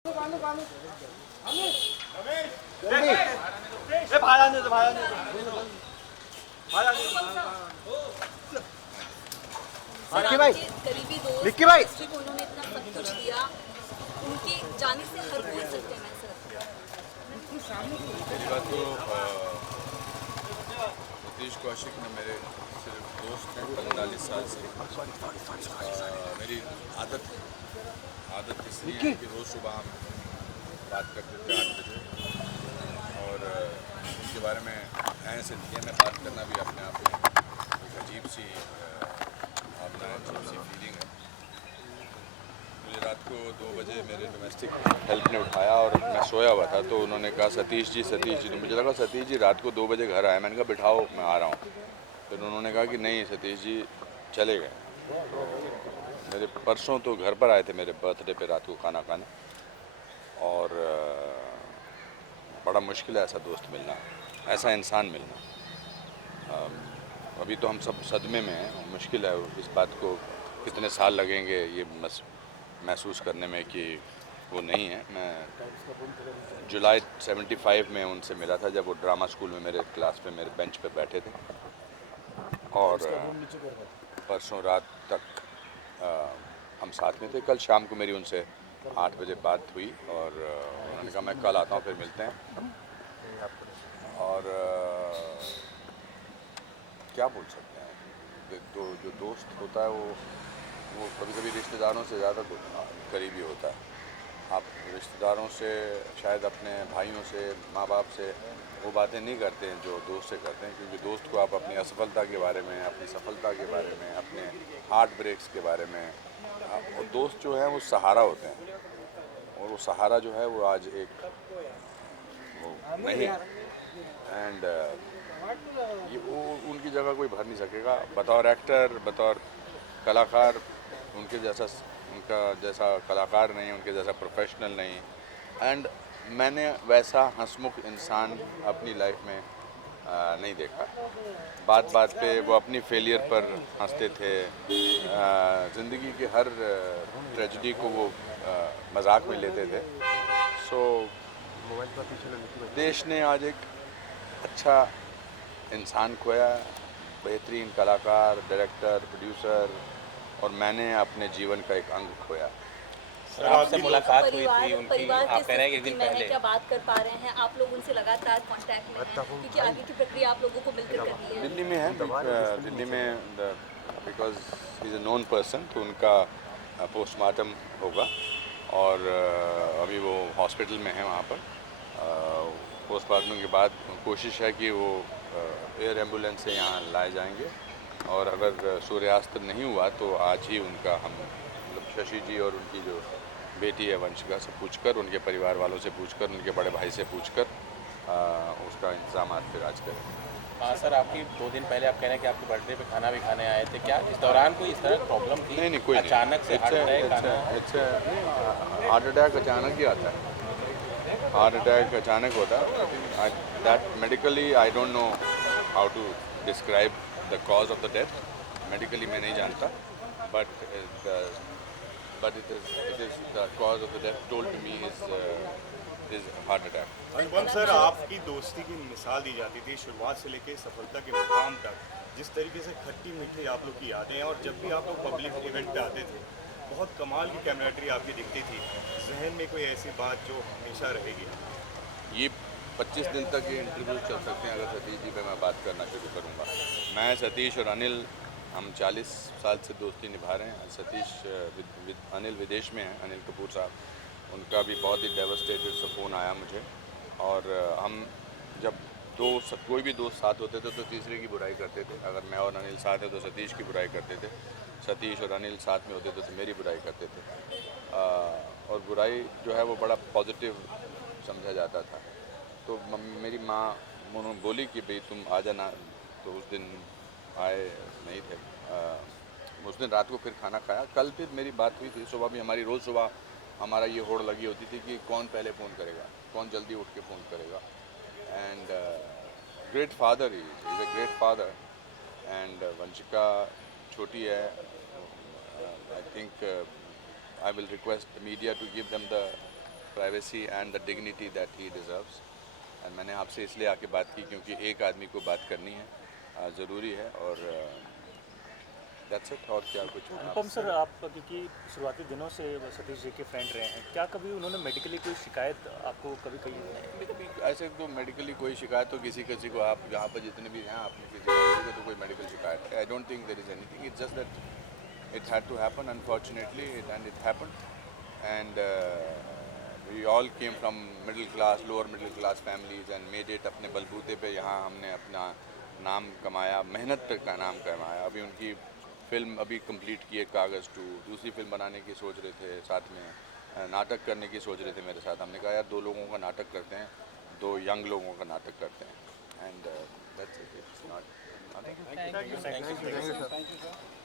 Sir भाई, आपके करीबी दोस्त विक्की भाई, को उन्होंने इतना सब कुछ दिया, उनके जाने से हर कोई सत्य में सर। मेरी बात तो सतीश कौशिक ने मेरे सिर्फ दोस्त हैं 45 साल से। मेरी आदत इसलिए है कि रोज़ सुबह हम बात करते थे 8 बजे, और उनके बारे में ऐसे ज़िंदगी में बात करना भी अपने आप में एक अजीब सी भावना है, अजीब सी फीलिंग है। मुझे रात को 2 बजे मेरे डोमेस्टिक हेल्प ने उठाया और मैं सोया हुआ था, तो उन्होंने कहा सतीश जी। तो मुझे लगा सतीश जी रात को 2 बजे घर आए। मैंने कहा बिठाओ, मैं आ रहा हूँ। फिर उन्होंने कहा कि नहीं सतीश जी चले गए। तो मेरे परसों तो घर पर आए थे मेरे बर्थडे पे रात को खाना खाने, और बड़ा मुश्किल है ऐसा दोस्त मिलना, ऐसा इंसान मिलना। अभी तो हम सब सदमे में हैं, मुश्किल है इस बात को कितने साल लगेंगे ये महसूस करने में कि वो नहीं है। मैं जुलाई 75 में उनसे मिला था, जब वो ड्रामा स्कूल में मेरे क्लास पे मेरे बेंच पे बैठे थे, और परसों रात तक हम साथ में थे। कल शाम को मेरी उनसे 8 बजे बात हुई, और उन्होंने कहा मैं कल आता हूँ, फिर मिलते हैं। और क्या बोल सकते हैं, तो जो दोस्त होता है वो कभी कभी रिश्तेदारों से ज़्यादा करीबी होता है। आप रिश्तेदारों से, शायद अपने भाइयों से, माँ बाप से वो बातें नहीं करते हैं जो दोस्त से करते हैं, क्योंकि दोस्त को आप अपनी असफलता के बारे में, अपनी सफलता के बारे में, अपने हार्ट ब्रेक्स के बारे में, और दोस्त जो हैं वो सहारा होते हैं, और वो सहारा जो है वो आज एक वो नहीं, एंड ये वो उनकी जगह कोई भर नहीं सकेगा। बतौर एक्टर, बतौर कलाकार, उनका जैसा कलाकार नहीं, उनके जैसा प्रोफेशनल नहीं, एंड मैंने वैसा हंसमुख इंसान अपनी लाइफ में नहीं देखा। बात बात पे वो अपनी फेलियर पर हंसते थे, ज़िंदगी के हर ट्रेजेडी को वो मजाक में लेते थे। सो देश ने आज एक अच्छा इंसान खोया, बेहतरीन कलाकार, डायरेक्टर, प्रोड्यूसर, और मैंने अपने जीवन का एक अंग खोया। सर आपसे मुलाकात हुई थी उनकी, परिवार आप कह रहे हैं कि एक दिन में पहले। क्या बात कर पा रहे हैं आप लोग उनसे लगातार कांटेक्ट में हैं, क्योंकि आगे की प्रक्रिया आप लोगों को मिलकर करनी है। दिल्ली में है, दिल्ली में, because he is a known person, तो उनका पोस्टमार्टम होगा, और अभी वो हॉस्पिटल में है वहाँ पर। पोस्टमार्टम के बाद कोशिश है कि वो एयर एम्बुलेंस से यहाँ लाए जाएंगे, और अगर सूर्यास्त नहीं हुआ तो आज ही उनका हम मतलब शशि जी और उनकी जो बेटी है वंशिका से पूछकर, उनके परिवार वालों से पूछकर, उनके बड़े भाई से पूछकर उसका इंतजाम फिर आज करें। हाँ सर, आपकी 2 दिन पहले आप कह रहे हैं कि आपके बर्थडे पे खाना भी खाने आए थे, क्या इस दौरान कोई इस तरह की प्रॉब्लम थी? नहीं कोई अचानक से हार्ट अटैक आना? हार्ट अटैक अचानक ही आता है, हार्ट अटैक अचानक होता है। That medically I don't know how to describe the cause of the death. Medically मैं नहीं जानता, but it is the cause of the death told to me is heart attack. Anupam sir, आपकी दोस्ती की मिसाल दी जाती थी शुरुआत से लेकर सफलता के मुकाम तक, जिस तरीके से खट्टी मीठी आप लोग की यादें हैं, और जब भी आप लोग पब्लिक इवेंट पे आते थे बहुत कमाल की कैमराटरी आपकी दिखती थी। जहन में कोई ऐसी बात जो हमेशा रहेगी? ये 25 दिन तक ये इंटरव्यू चल सकते हैं अगर सतीश जी पे मैं बात करना शुरू करूँगा। मैं, सतीश और अनिल, हम 40 साल से दोस्ती निभा रहे हैं। सतीश अनिल विदेश में हैं, अनिल कपूर साहब, उनका भी बहुत ही डेवस्टेटेड सा फ़ोन आया मुझे, और हम जब कोई भी दोस्त साथ होते थे तो तीसरे की बुराई करते थे। अगर मैं और अनिल साथ हैं तो सतीश की बुराई करते थे, सतीश और अनिल साथ में होते थे तो मेरी बुराई करते थे, और बुराई जो है वो बड़ा पॉजिटिव समझा जाता था। तो मेरी माँ बोली कि भाई तुम आ जाना, तो उस दिन आए नहीं थे। उस दिन रात को फिर खाना खाया। कल फिर मेरी बात हुई थी, सुबह भी हमारी रोज़ सुबह हमारा ये होड़ लगी होती थी कि कौन पहले फ़ोन करेगा, कौन जल्दी उठ के फ़ोन करेगा। And great father, is a great father, and Vanshika छोटी है। I think I will request the media to give them the privacy and the dignity that he deserves. And मैंने आपसे इसलिए आके बात की क्योंकि एक आदमी को बात करनी है, ज़रूरी है, और that's it, और क्या कुछ। अनुपम सर, आप क्योंकि शुरुआती दिनों से सतीश जी के फ्रेंड रहे हैं, क्या कभी उन्होंने मेडिकली कोई शिकायत आपको कभी कही है? कभी ऐसे तो मेडिकली कोई शिकायत तो किसी को, आप यहाँ पर जितने भी हैं, आपने किसी को तो कोई मेडिकल शिकायत, I don't think there is anything, it's just that it had to happen unfortunately, and it happen, and we all came from middle class, lower middle class families, and made it अपने बलबूते पे यहाँ हमने अपना नाम कमाया, मेहनत पे का नाम कमाया। अभी उनकी फिल्म अभी कंप्लीट की है, कागज़ 2, दूसरी फिल्म बनाने की सोच रहे थे, साथ में नाटक करने की सोच रहे थे मेरे साथ। हमने कहा यार 2 लोगों का नाटक करते हैं, 2 यंग लोगों का नाटक करते हैं, and that's it, it's not. Thank you sir.